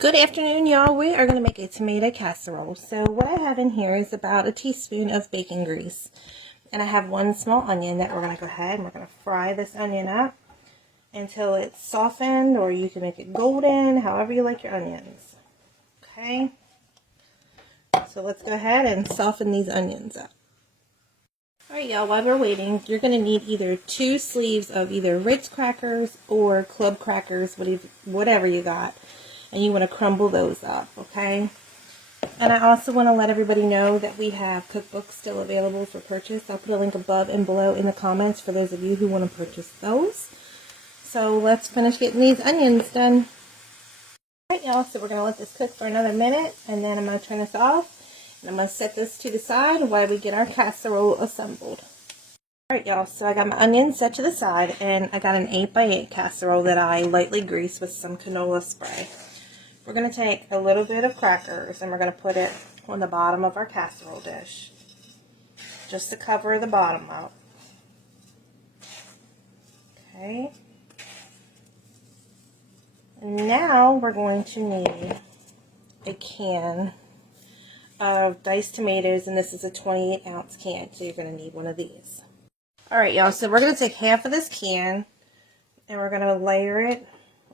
Good afternoon, y'all. We are going to make a tomato casserole. So what I have in here is about a teaspoon of bacon grease. And I have one small onion that we're going to go ahead and we're going to fry this onion up until it's softened, or you can make it golden, however you like your onions. Okay? So let's go ahead and soften these onions up. Alright, y'all, while we're waiting, you're going to need either 2 sleeves of either Ritz crackers or club crackers, whatever you got. And you want to crumble those up, okay? And I also want to let everybody know that we have cookbooks still available for purchase. I'll put a link above and below in the comments for those of you who want to purchase those. So let's finish getting these onions done. Alright, y'all, so we're going to let this cook for another minute, and then I'm going to turn this off. And I'm going to set this to the side while we get our casserole assembled. Alright, y'all, so I got my onions set to the side, and I got an 8x8 casserole that I lightly greased with some canola spray. We're going to take a little bit of crackers and we're going to put it on the bottom of our casserole dish, just to cover the bottom up. Okay. And now we're going to need a can of diced tomatoes, and this is a 28-ounce can, so you're going to need one of these. Alright, y'all, so we're going to take half of this can and we're going to layer it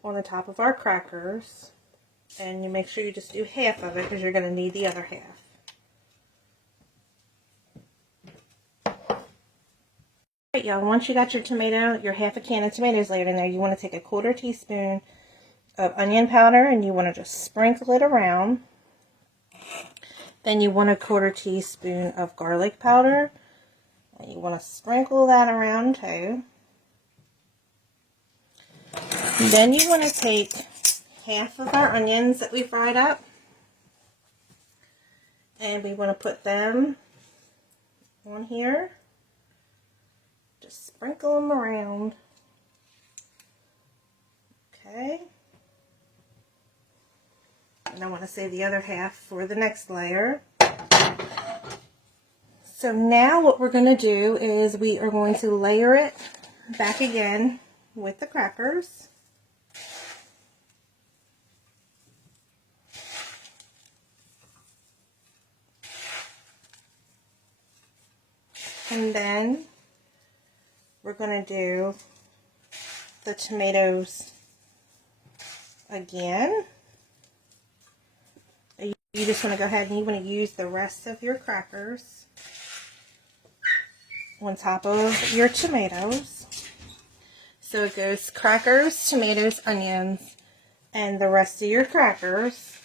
on the top of our crackers. And you make sure you just do half of it because you're going to need the other half. Alright, y'all, once you got your half a can of tomatoes layered in there, you want to take a 1/4 teaspoon of onion powder and you want to just sprinkle it around. Then you want a 1/4 teaspoon of garlic powder. And you want to sprinkle that around too. Then you want to take half of our onions that we fried up, and we want to put them on here. Just sprinkle them around. Okay. And I want to save the other half for the next layer. So now what we're going to do is we are going to layer it back again with the crackers. And then we're going to do the tomatoes again. You just want to go ahead and you want to use the rest of your crackers on top of your tomatoes. So it goes crackers, tomatoes, onions, and the rest of your crackers.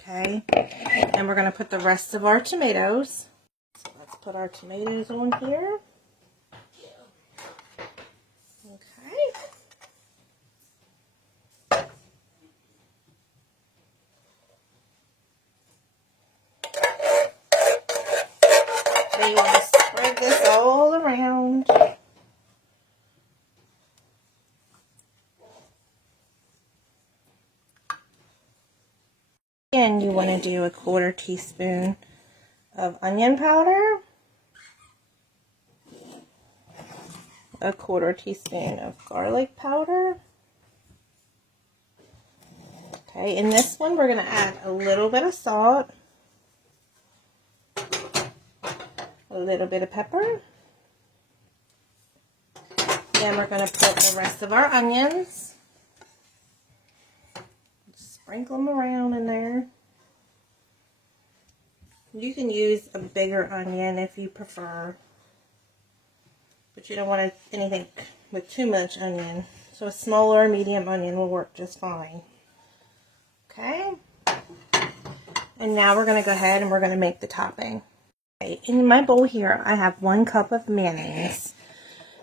Okay. And we're going to put the rest of our tomatoes. Put our tomatoes on here. Okay. Then you want to spread this all around. And you want to do a 1/4 teaspoon of onion powder. A 1/4 teaspoon of garlic powder. Okay, in this one we're going to add a little bit of salt, a little bit of pepper. Then we're going to put the rest of our onions. Sprinkle them around in there. You can use a bigger onion if you prefer, but you don't want anything with too much onion. So a smaller or medium onion will work just fine. Okay. And now we're going to go ahead and we're going to make the topping. Okay, in my bowl here, I have 1 cup of mayonnaise.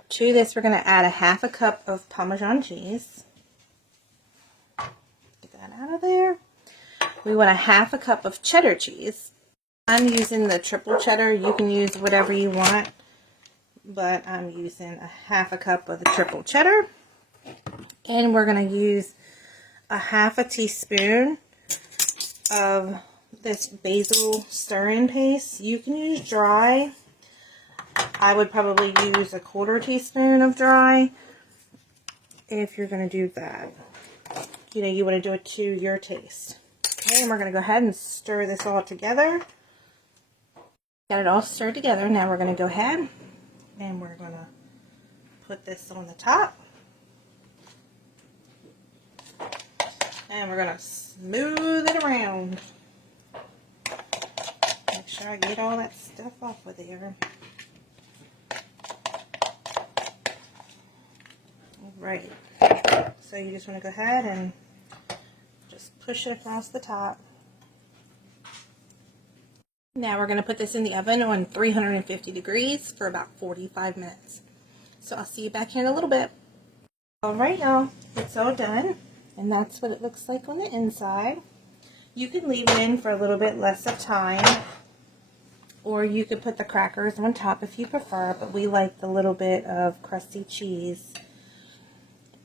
To this, we're going to add a 1/2 cup of Parmesan cheese. Get that out of there. We want a 1/2 cup of cheddar cheese. I'm using the triple cheddar. You can use whatever you want, but I'm using a 1/2 cup of the triple cheddar. And we're going to use a 1/2 teaspoon of this basil stir-in paste. You can use dry. I would probably use a 1/4 teaspoon of dry if you're going to do that. you want to do it to your taste. Okay, and we're going to go ahead and stir this all together. Got it all stirred together. Now we're going to go ahead and we're going to put this on the top. And we're going to smooth it around. Make sure I get all that stuff off of there. Alright. So you just want to go ahead and just push it across the top. Now we're going to put this in the oven on 350 degrees for about 45 minutes. So I'll see you back here in a little bit. Alright y'all, it's all done. And that's what it looks like on the inside. You can leave it in for a little bit less of time. Or you could put the crackers on top if you prefer. But we like the little bit of crusty cheese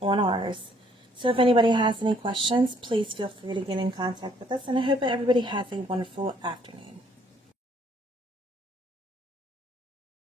on ours. So if anybody has any questions, please feel free to get in contact with us. And I hope that everybody has a wonderful afternoon.